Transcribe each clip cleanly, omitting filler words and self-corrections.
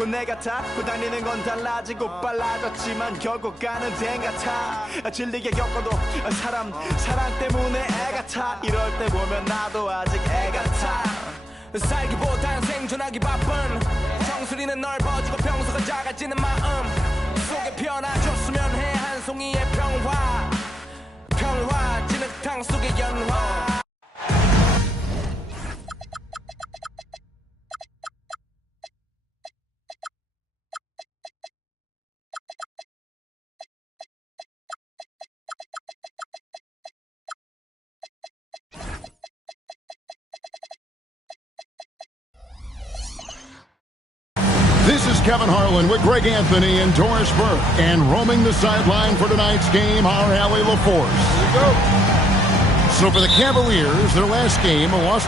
않고 내가 타고 다니는 건 달라지고 빨라졌지만 결국 가는 데 같아. 질리게 겪어도 사람 때문에 애가 타. 이럴 때 보면 나도 아직 애 같아. 살기보단 생존하기 바쁜 정수리는 넓어지고 평소가 작아지는 마음 속에 변화줬으면 해. 한 송이의 평화 진흙탕 속의 연화. This is Kevin Harlan with Greg Anthony and Doris Burke. And roaming the sideline for tonight's game, our Allie LaForce. Here we go. So for the Cavaliers, their last game, a loss.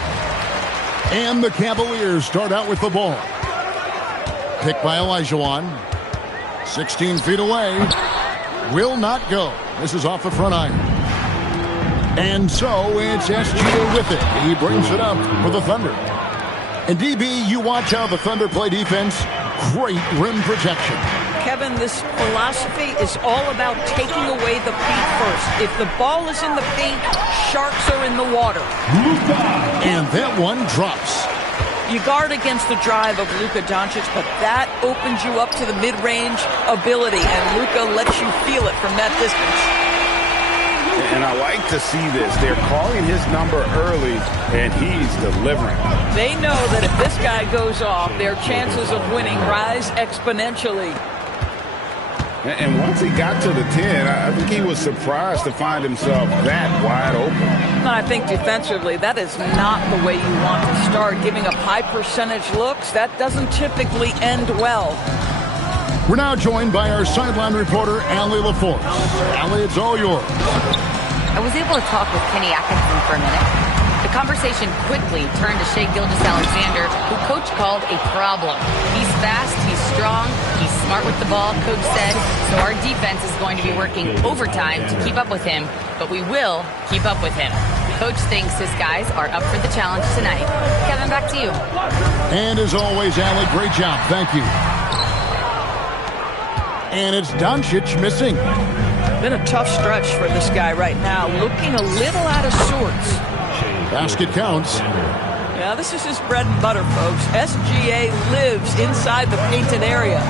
And the Cavaliers start out with the ball. Picked by Olajuwon. 16 feet away. Will not go. This is off the front iron. And so it's SGA with it. He brings it up for the Thunder. And DB, you watch how the Thunder play defense. Great rim protection. Kevin, this philosophy is all about taking away the paint first. If the ball is in the paint, sharks are in the water. And that one drops. You guard against the drive of Luka Doncic, but that opens you up to the mid-range ability, and Luka lets you feel it from that distance. And I like to see this. They're calling his number early, and he's delivering. They know that if this guy goes off, their chances of winning rise exponentially. And once he got to the 10, I think he was surprised to find himself that wide open. I think defensively, that is not the way you want to start. Giving up high percentage looks, that doesn't typically end well. We're now joined by our sideline reporter, Allie LaForce. Allie, it's all yours. I was able to talk with Kenny Atkinson for a minute. The conversation quickly turned to Shai Gilgeous-Alexander, who Coach called a problem. He's fast, he's strong, he's smart with the ball, Coach said, so our defense is going to be working overtime to keep up with him, but we will keep up with him. Coach thinks his guys are up for the challenge tonight. Kevin, back to you. And as always, Allie, great job. Thank you. And it's Doncic missing. Been a tough stretch for this guy right now. Looking a little out of sorts. Basket counts. Yeah, this is his bread and butter, folks. SGA lives inside the painted area.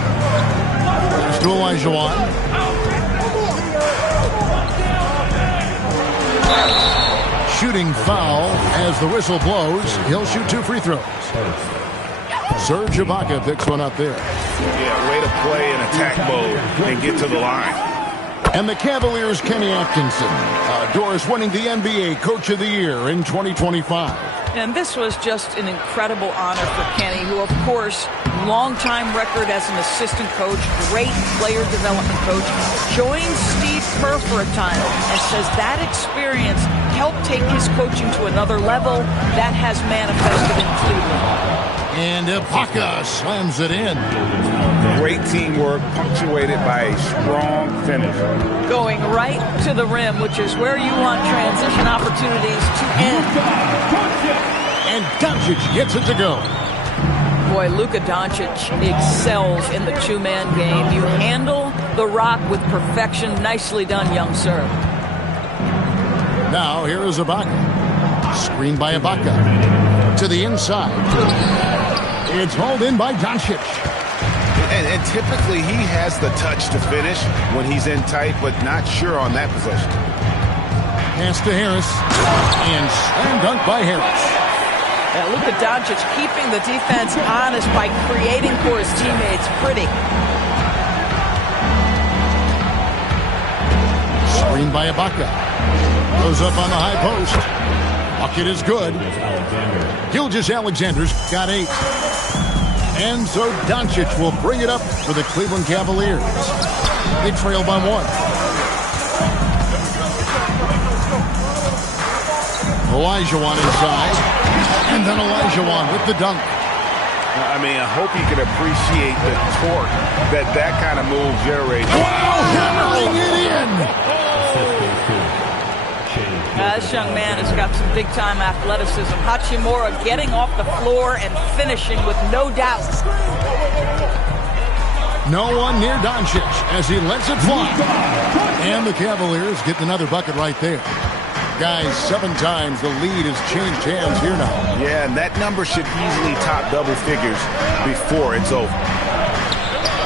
There's to Olajuwon. Shooting foul as the whistle blows. He'll shoot 2 free throws. Serge Ibaka picks one up there. Yeah, way to play in attack mode and get to the line. And the Cavaliers' Kenny Atkinson. Doris winning the NBA Coach of the Year in 2025. And this was just an incredible honor for Kenny, who, of course, long-time record as an assistant coach, great player development coach, joined Steve Kerr for a time and says that experience helped take his coaching to another level. That has manifested in Cleveland. And Ibaka slams it in. Great teamwork, punctuated by a strong finish. Going right to the rim, which is where you want transition opportunities to end. And Doncic gets it to go. Boy, Luka Doncic excels in the two-man game. You handle the rock with perfection. Nicely done, young sir. Now, here is Ibaka. Screen by Ibaka. To the inside. It's hauled in by Doncic. And typically he has the touch to finish when he's in tight, but not sure on that possession. Pass to Harris. And slam dunk by Harris. Now, Luka Doncic keeping the defense honest by creating for his teammates. Pretty. Screen by Ibaka. Goes up on the high post. Bucket is good. Gilgeous-Alexander's got 8. And so Doncic will bring it up for the Cleveland Cavaliers. They trail by 1. Olajuwon inside. And then Olajuwon with the dunk. I mean, I hope you can appreciate the torque that kind of move generates. Wow, hammering it in. This young man has got some big-time athleticism. Hachimura getting off the floor and finishing with no doubt. No one near Doncic as he lets it fly. And the Cavaliers get another bucket right there. Guys, 7 times the lead has changed hands here now. Yeah, and that number should easily top double figures before it's over.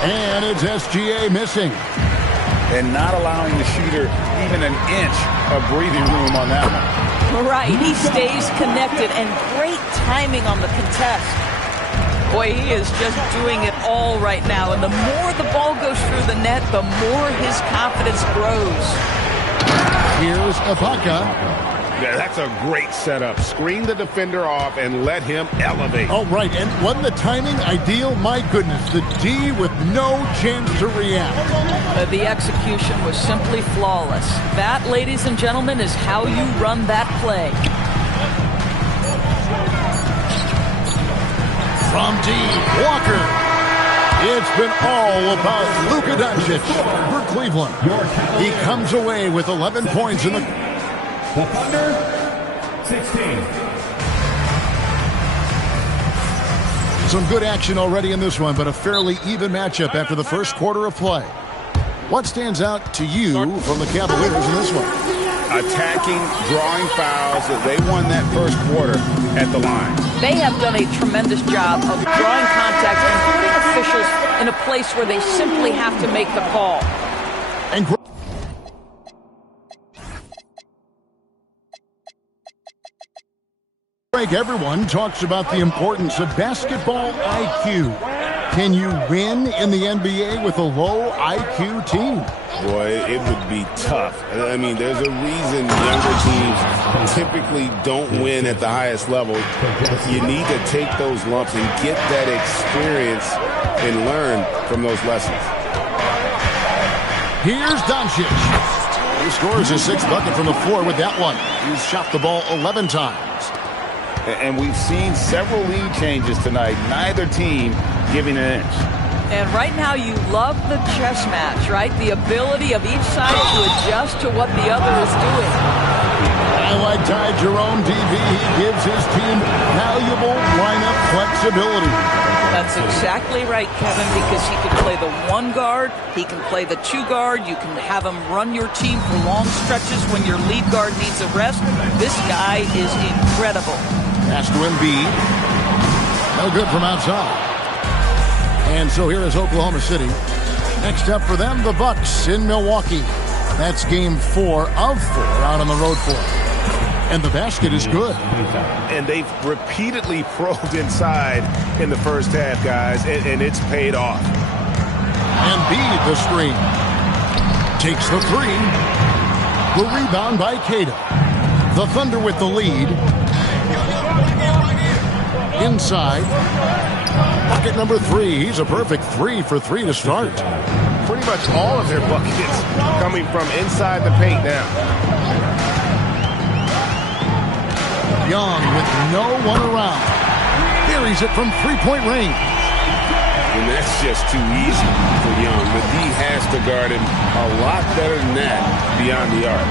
And it's SGA missing. And not allowing the shooter even an inch of breathing room on that one. Right, he stays connected, and great timing on the contest. Boy, he is just doing it all right now, and the more the ball goes through the net, the more his confidence grows. Here's Ibaka. Yeah, that's a great setup. Screen the defender off and let him elevate. Oh, right, and wasn't the timing ideal? My goodness, the D with no chance to react. The execution was simply flawless. That, ladies and gentlemen, is how you run that play. From deep, Walker. It's been all about Luka Doncic for Cleveland. He comes away with 11 points in the Thunder, 16. Some good action already in this one, but a fairly even matchup after the first quarter of play. What stands out to you from the Cavaliers in this one? Attacking, drawing fouls. They won that first quarter at the line. They have done a tremendous job of drawing contact and putting officials in a place where they simply have to make the call. And Greg, everyone talks about the importance of basketball IQ. Can you win in the NBA with a low IQ team? Boy, it would be tough. I mean, there's a reason younger teams typically don't win at the highest level. You need to take those lumps and get that experience and learn from those lessons. Here's Doncic. He scores his 6th bucket from the floor with that one. He's shot the ball 11 times. And we've seen several lead changes tonight. Neither team giving an inch. And right now you love the chess match, right? The ability of each side to adjust to what the other is doing. I like Ty Jerome, DV. He gives his team valuable lineup flexibility. That's exactly right, Kevin, because he can play the 1 guard, he can play the 2 guard, you can have him run your team for long stretches when your lead guard needs a rest. This guy is incredible. Pass to Embiid. No good from outside. And so here is Oklahoma City. Next up for them, the Bucks in Milwaukee. That's game 4 of 4 out on the road for them. And the basket is good. And they've repeatedly probed inside in the first half, guys, and it's paid off. Embiid the screen. Takes the 3. The rebound by Queta. The Thunder with the lead. Inside. Bucket number 3. He's a perfect 3 for 3 to start. Pretty much all of their buckets coming from inside the paint now. Young with no one around. Carries it from 3-point range. And that's just too easy for Young. The D has to guard him a lot better than that beyond the arc.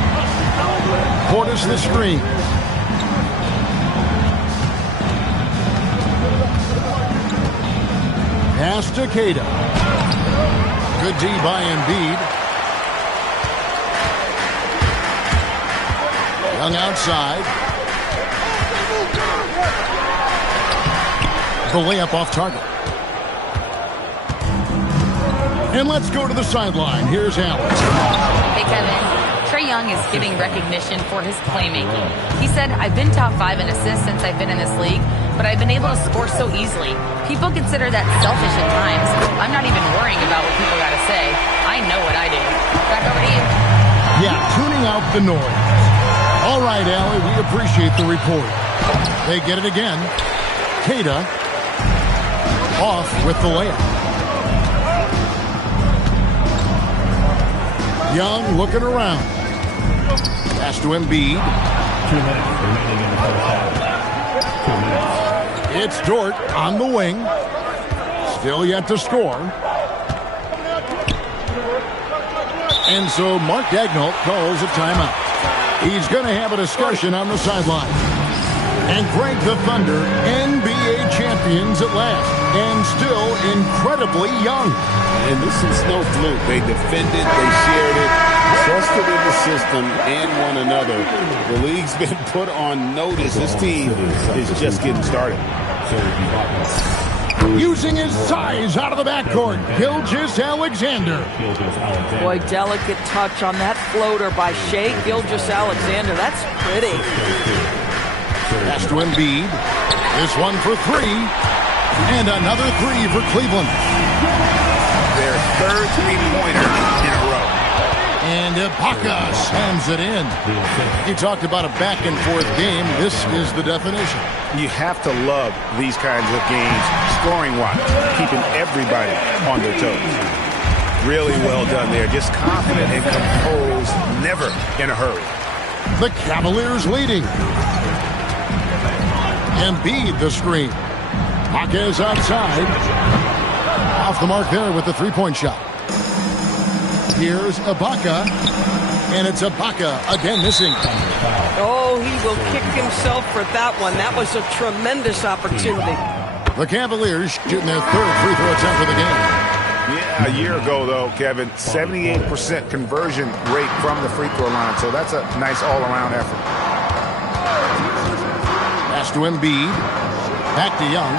Portis the screen. Pass to Queta. Good D by Embiid. Young outside. The layup off target. And let's go to the sideline. Here's Alex. Hey, Kevin. Trae Young is getting recognition for his playmaking. He said, I've been top 5 in assists since I've been in this league, but I've been able to score so easily. People consider that selfish at times. I'm not even worrying about what people got to say. I know what I do. Back over to you. Yeah, tuning out the noise. All right, Allie, we appreciate the report. They get it again. Queta off with the layup. Young looking around. Pass to Embiid. 2 minutes remaining in the first half. 2 minutes. It's Dort on the wing. Still yet to score. And so Mark Daigneault calls a timeout. He's going to have a discussion on the sideline. And Greg, the Thunder, NBA champions at last. and still incredibly young. And this is no fluke. They defended, they shared it, trusted in the system and one another. The league's been put on notice. This team is just getting started. Using his size out of the backcourt, Gilgeous-Alexander. Boy, delicate touch on that floater by Shai Gilgeous-Alexander. That's pretty. Pass to Embiid. This one for three. And another three for Cleveland. Their third three-pointer in a row. And Ibaka slams it in. You talked about a back-and-forth game. This is the definition. You have to love these kinds of games, scoring-wise, keeping everybody on their toes. Really well done there. Just confident and composed, never in a hurry. The Cavaliers leading. Embiid the screen. Ibaka is outside. Off the mark there with the three-point shot. Here's Ibaka. And it's Ibaka again missing. Oh, he will kick himself for that one. That was a tremendous opportunity. The Cavaliers shooting their third free throw attempt of the game. Yeah, a year ago, though, Kevin, 78% conversion rate from the free throw line. So that's a nice all-around effort. Pass to Embiid. Back to Young.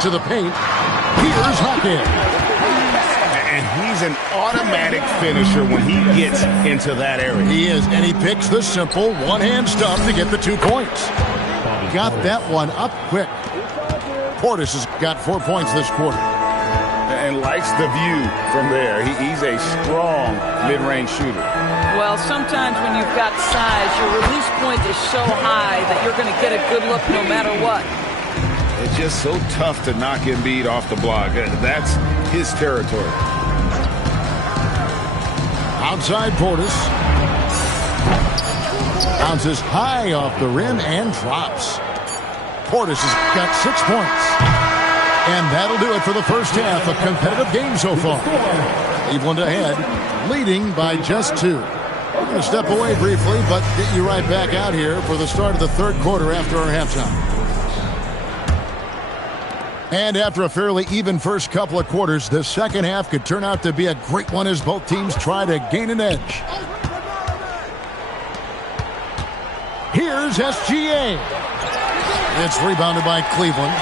To the paint. Here's Hawkins. And he's an automatic finisher when he gets into that area. He is, and he picks the simple one-hand stuff to get the 2 points. Got that one up quick. Portis has got 4 points this quarter. And likes the view from there. He's a strong mid-range shooter. Well, sometimes when you've got size, your release point is so high that you're going to get a good look no matter what. It's just so tough to knock Embiid off the block. That's his territory. Outside Portis. Bounces high off the rim and drops. Portis has got 6 points. And that'll do it for the first half. A competitive game so far. Cleveland ahead, leading by just 2. We're going to step away briefly, but get you right back out here for the start of the third quarter after our halftime. And after a fairly even first couple of quarters, the second half could turn out to be a great one as both teams try to gain an edge. Here's SGA. It's rebounded by Cleveland.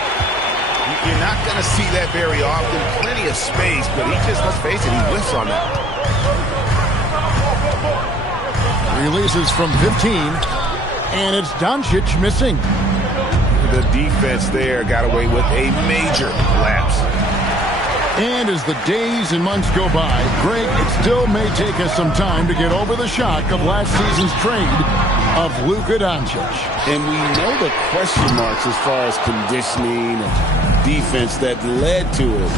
You're not going to see that very often. Plenty of space, but he just, let's face it, he whiffs on that. Releases from 15, and it's Doncic missing. The defense there got away with a major lapse. And as the days and months go by, Greg, it still may take us some time to get over the shock of last season's trade of Luka Doncic. And we know the question marks as far as conditioning and defense that led to it.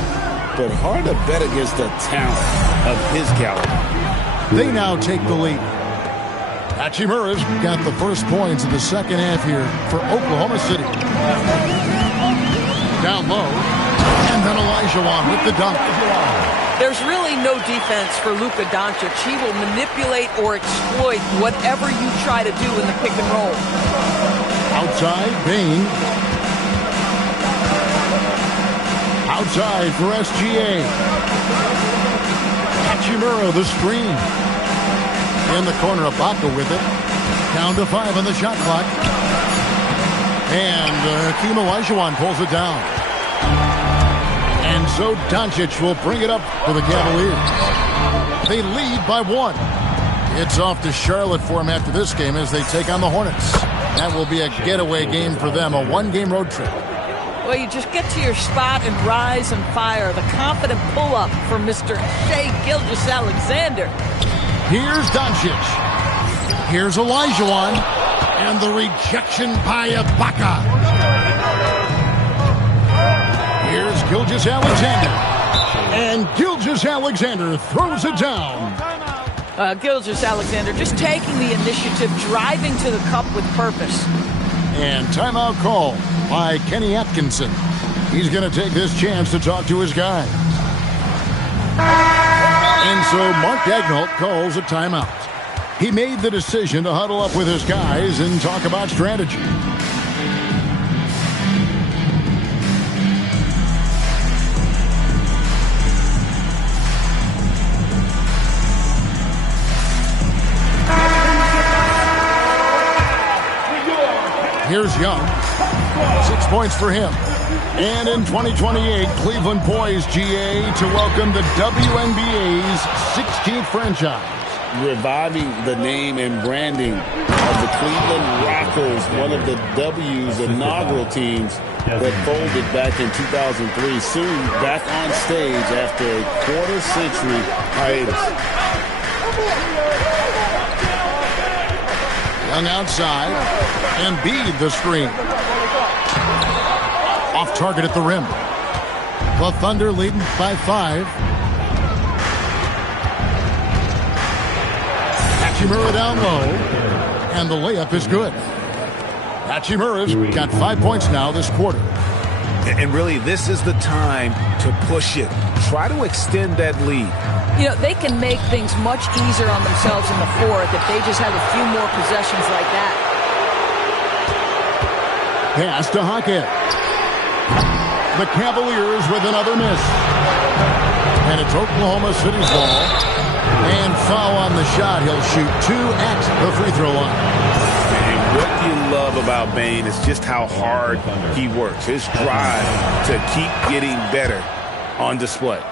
But hard to bet against the talent of his caliber. They now take the lead. Hachimura's got the first points in the second half here for Oklahoma City. Down low. And then Olajuwon with the dunk. There's really no defense for Luka Doncic. He will manipulate or exploit whatever you try to do in the pick and roll. Outside, Bane. Outside for SGA. Hachimura the screen. In the corner, Ibaka with it. Down to 5 on the shot clock. And Hakeem Olajuwon pulls it down. And so Doncic will bring it up for the Cavaliers. They lead by 1. It's off to Charlotte for them after this game as they take on the Hornets. That will be a getaway game for them, a 1-game road trip. Well, you just get to your spot and rise and fire. The confident pull-up from Mr. Shai Gilgeous-Alexander. Here's Doncic. Here's Olajuwon. And the rejection by Ibaka. Here's Gilgeous-Alexander. And Gilgeous-Alexander throws it down. Gilgeous-Alexander just taking the initiative, driving to the cup with purpose. And timeout call by Kenny Atkinson. He's going to take this chance to talk to his guy. And so Mark Daigneault calls a timeout. He made the decision to huddle up with his guys and talk about strategy. Here's Young. 6 points for him. And in 2028, Cleveland poised, GA, to welcome the WNBA's 16th franchise. Reviving the name and branding of the Cleveland Rockers, one of the W's inaugural teams that folded back in 2003. Soon back on stage after a quarter-century hiatus. Young outside. Embiid the screen. Off target at the rim. The Thunder leading by 5. Hachimura down low. And the layup is good. Hachimura's got 5 points now this quarter. And really, this is the time to push it. Try to extend that lead. You know, they can make things much easier on themselves in the fourth if they just have a few more possessions like that. Pass to Hackett. The Cavaliers with another miss. And it's Oklahoma City's ball. And foul on the shot. He'll shoot 2 at the free throw line. And what you love about Bane is just how hard he works. His drive to keep getting better on display.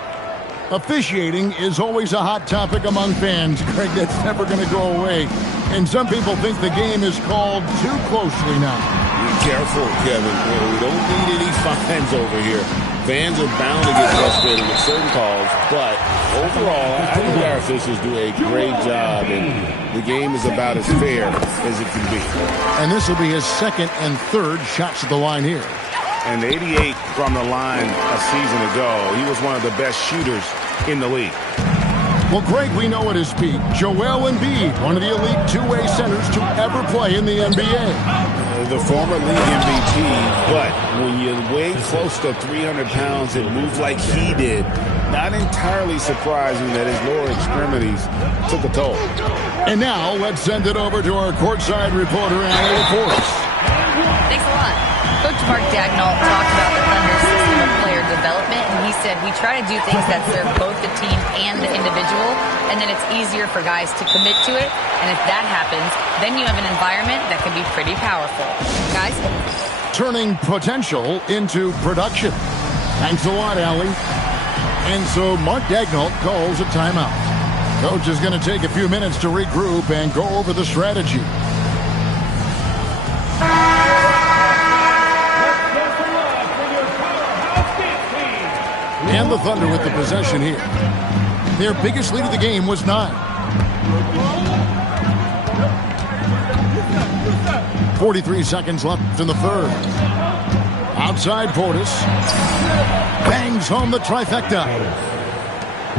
Officiating is always a hot topic among fans, Greg. That's never going to go away. And some people think the game is called too closely now. Be careful, Kevin. We don't need any fines over here. Fans are bound to get frustrated with certain calls, but overall, I think our officials do a great job, and the game is about as fair as it can be. And this will be his second and third shots at the line here. And 88 from the line a season ago. He was one of the best shooters in the league. Well, Greg, we know at his peak, Joel Embiid, one of the elite two-way centers to ever play in the NBA. The former league MVP, but when you weigh close to 300 pounds and move like he did, not entirely surprising that his lower extremities took a toll. And now, let's send it over to our courtside reporter, Allie LaForce. Thanks a lot. Coach Mark Daigneault talked about the Thunder's system of player development, and he said, we try to do things that serve both the team and the individual, and then it's easier for guys to commit to it, and if that happens, then you have an environment that can be pretty powerful. Guys? Turning potential into production. Thanks a lot, Allie. And so Mark Daigneault calls a timeout. Coach is going to take a few minutes to regroup and go over the strategy. And the Thunder with the possession here. Their biggest lead of the game was 9. 43 seconds left in the third. Outside Portis. Bangs home the trifecta.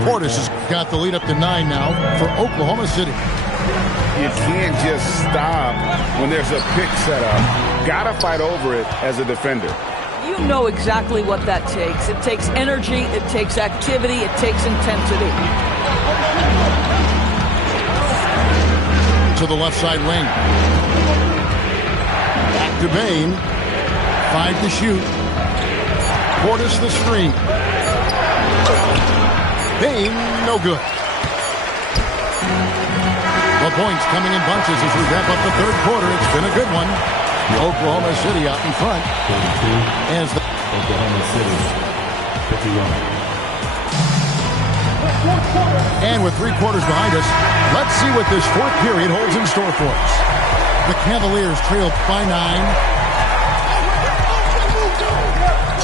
Portis has got the lead up to 9 now for Oklahoma City. You can't just stop when there's a pick set up. Gotta fight over it as a defender. You know exactly what that takes. It takes energy, it takes activity, it takes intensity. To the left side wing. Back to Bane. 5 to shoot. Portis the screen. Bane, no good. The points coming in bunches as we wrap up the third quarter. It's been a good one. Oklahoma City out in front. As the Oklahoma City, 51. And with 3 quarters behind us, let's see what this fourth period holds in store for us. The Cavaliers trail by 9.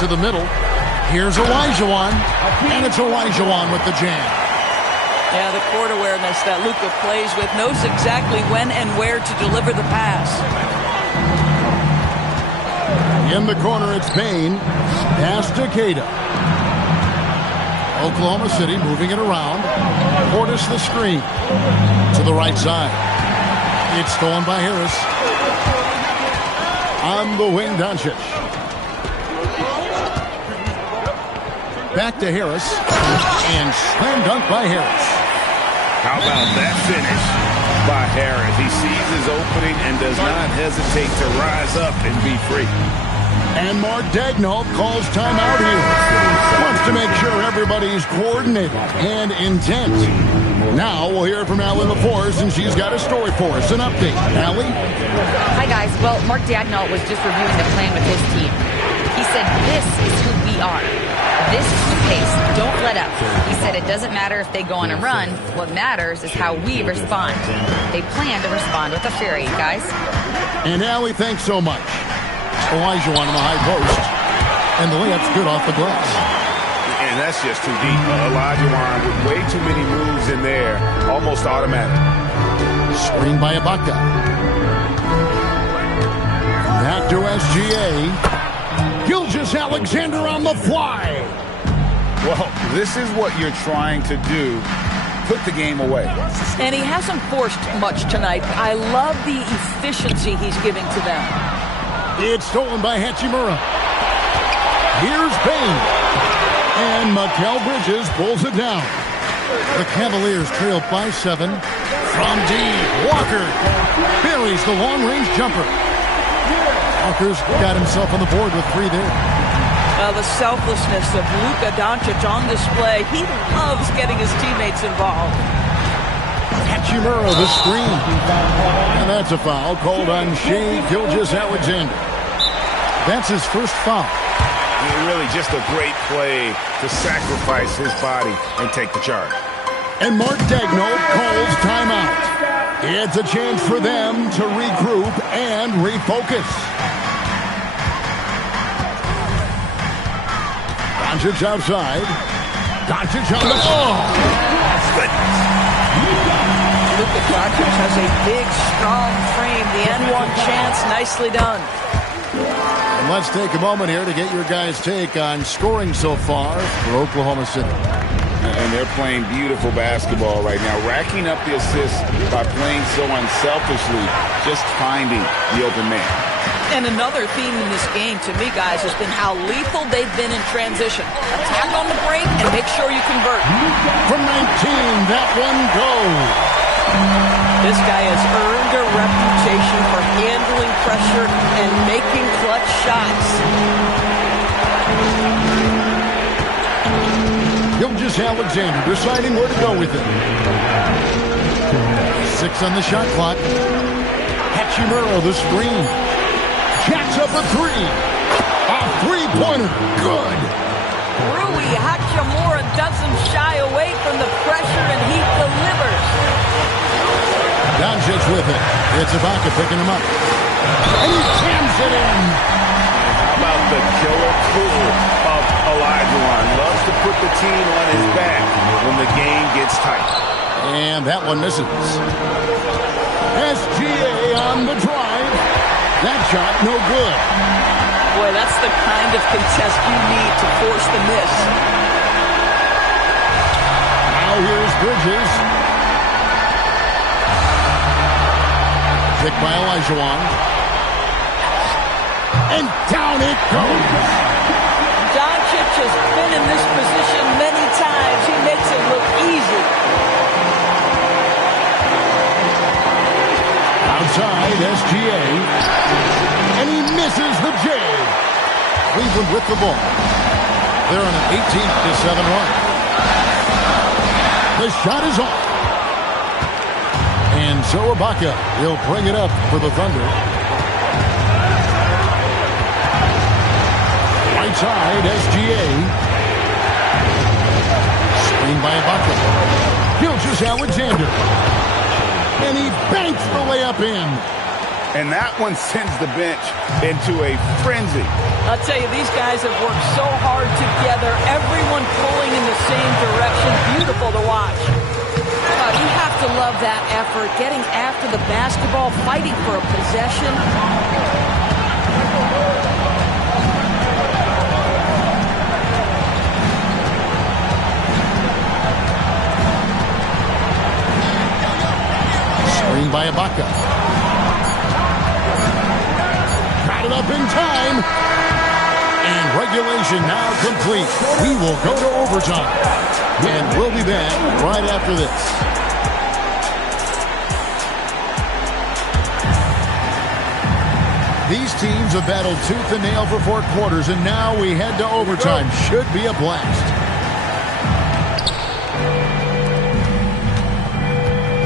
To the middle. Here's Olajuwon. And it's Olajuwon with the jam. Yeah, the court awareness that Luka plays with, knows exactly when and where to deliver the pass. In the corner, it's Bane. Pass to Queta. Oklahoma City moving it around. Portis the screen. To the right side. It's stolen by Harris. On the wing, Doncic. Back to Harris. And slam dunk by Harris. How about that finish by Harris? He sees his opening and does not hesitate to rise up and be free. And Mark Daigneault calls timeout here. Wants to make sure everybody's coordinated and intent. Now we'll hear from Allie LaForce, and she's got a story for us. An update. Allie? Hi, guys. Well, Mark Daigneault was just reviewing the plan with his team. He said, this is who we are. This is the pace. Don't let up. He said it doesn't matter if they go on a run. What matters is how we respond. They plan to respond with a fury, guys. And Allie, thanks so much. Elijah on the high post. And the layup's good off the glass. And that's just too deep. Olajuwon with way too many moves in there. Almost automatic. Screen by Ibaka. Back to SGA. Gilgeous-Alexander on the fly. Well, this is what you're trying to do. Put the game away. And he hasn't forced much tonight. I love the efficiency he's giving to them. It's stolen by Hachimura. Here's Payne. And Mikal Bridges pulls it down. The Cavaliers trail by 7. From deep, Walker buries the long-range jumper. Walker's got himself on the board with 3 there. The selflessness of Luka Doncic on display. He loves getting his teammates involved. Hachimura, the screen. And that's a foul called on Shai Gilgeous-Alexander. That's his first foul. Really just a great play to sacrifice his body and take the charge. And Mark Daigneault calls timeout. It's a chance for them to regroup and refocus. Doncic outside. Doncic on the ball. Luka Doncic has a big, strong frame. The N1 chance, nicely done. And let's take a moment here to get your guys' take on scoring so far for Oklahoma City. And they're playing beautiful basketball right now, racking up the assists by playing so unselfishly, just finding the open man. And another theme in this game, to me, guys, has been how lethal they've been in transition. Attack on the break and make sure you convert. From 19, that one goes. This guy has earned a reputation for handling pressure and making clutch shots. Gilgeous-Alexander deciding where to go with it. 6 on the shot clock. Hachimura, the screen. Jacks up a 3. A three-pointer. Good. Rui Hachimura doesn't shy away from the pressure, and he delivers. Doncic with it. It's Ibaka picking him up. And he jams it in. How about the killer tool of Olajuwon? Loves to put the team on his back when the game gets tight. And that one misses. SGA on the drive. That shot no good. Boy, that's the kind of contest you need to force the miss. Now here's Bridges. Picked by Olajuwon. And down it goes. Doncic has been in this position many times. He makes it look easy. Outside, SGA. And he misses the J. Cleveland with the ball. They're on an 18-7 run. The shot is off. And so Ibaka, he'll bring it up for the Thunder. Right side, SGA. Screen by Ibaka. Gilgeous-Alexander. And he banks the layup in. And that one sends the bench into a frenzy. I'll tell you, these guys have worked so hard together. Everyone pulling in the same direction. Beautiful to watch. You have to love that effort, getting after the basketball, fighting for a possession. Screen by Ibaka. Got it up in time. And regulation now complete. We will go to overtime. And we'll be back right after this. These teams have battled tooth and nail for 4 quarters, and now we head to overtime. Should be a blast.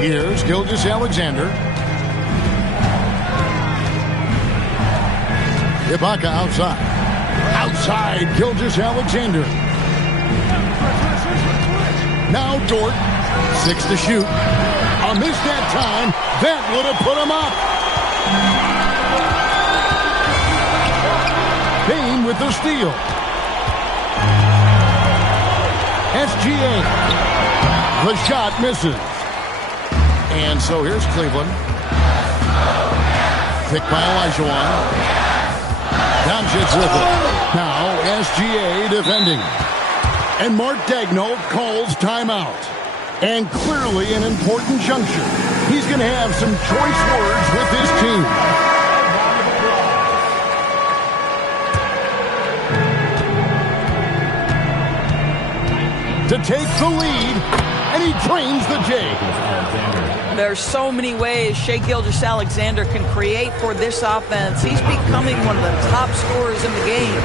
Here's Gilgeous-Alexander. Ibaka outside. Outside, Gilgeous-Alexander. Now Dort. 6 to shoot. A miss that time. That would have put him up. Payne with the steal. SGA. The shot misses. And so here's Cleveland. Picked by Olajuwon. Doncic with it. Now SGA defending. And Mark Daigneault calls timeout. And clearly an important juncture. He's going to have some choice words with his team. To take the lead, and he drains the J. There's so many ways Shai Gilgeous-Alexander can create for this offense. He's becoming one of the top scorers in the game.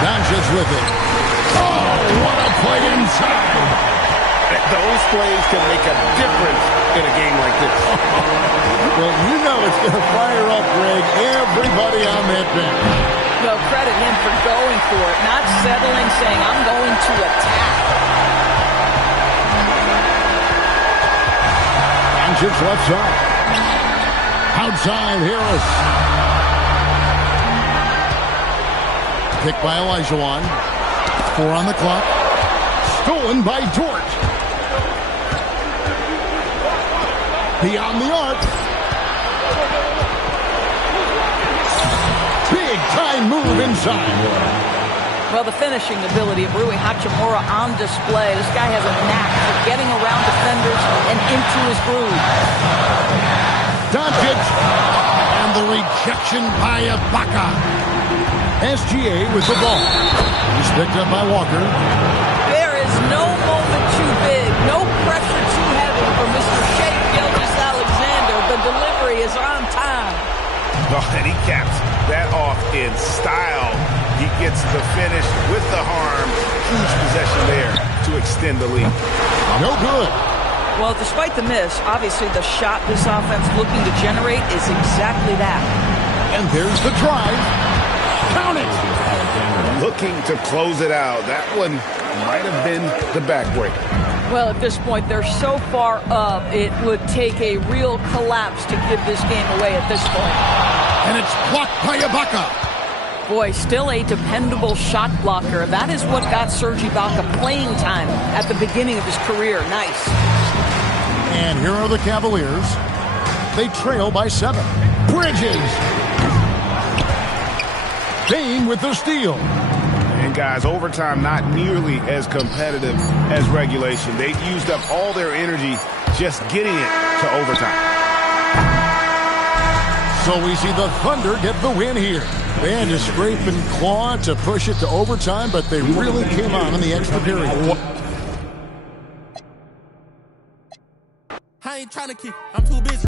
Doncic with it. Oh, what a play inside. Those plays can make a difference in a game like this. Well, you know it's going to fire up, Greg, everybody on that bench. Well, credit him for going for it, not settling, saying, I'm going to attack. Doncic left side. Outside, Harris. Picked by Olajuwon. 4 on the clock. Stolen by Dort. Beyond the arc. Big time move inside. Well, the finishing ability of Rui Hachimura on display. This guy has a knack for getting around defenders and into his groove. Doncic. And the rejection by Ibaka. SGA with the ball. He's picked up by Walker. There is no moment too big, no pressure too heavy for Mr. Shai Gilgeous-Alexander. The delivery is on time. Oh, and he caps that off in style. He gets the finish with the harm. Huge possession there to extend the lead. No good. Well, despite the miss, obviously the shot this offense looking to generate is exactly that. And there's the drive. Count it. Looking to close it out. That one might have been the backbreaker. Well, at this point, they're so far up, it would take a real collapse to give this game away at this point. And it's blocked by Ibaka. Boy, still a dependable shot blocker. That is what got Serge Ibaka playing time at the beginning of his career. Nice. And here are the Cavaliers. They trail by 7. Bridges. Payne with the steal. And guys, overtime not nearly as competitive as regulation. They've used up all their energy just getting it to overtime. So we see the Thunder get the win here. They had to scrape and claw to push it to overtime, but they really came on in the extra period. I ain't trying to keep. I'm too busy.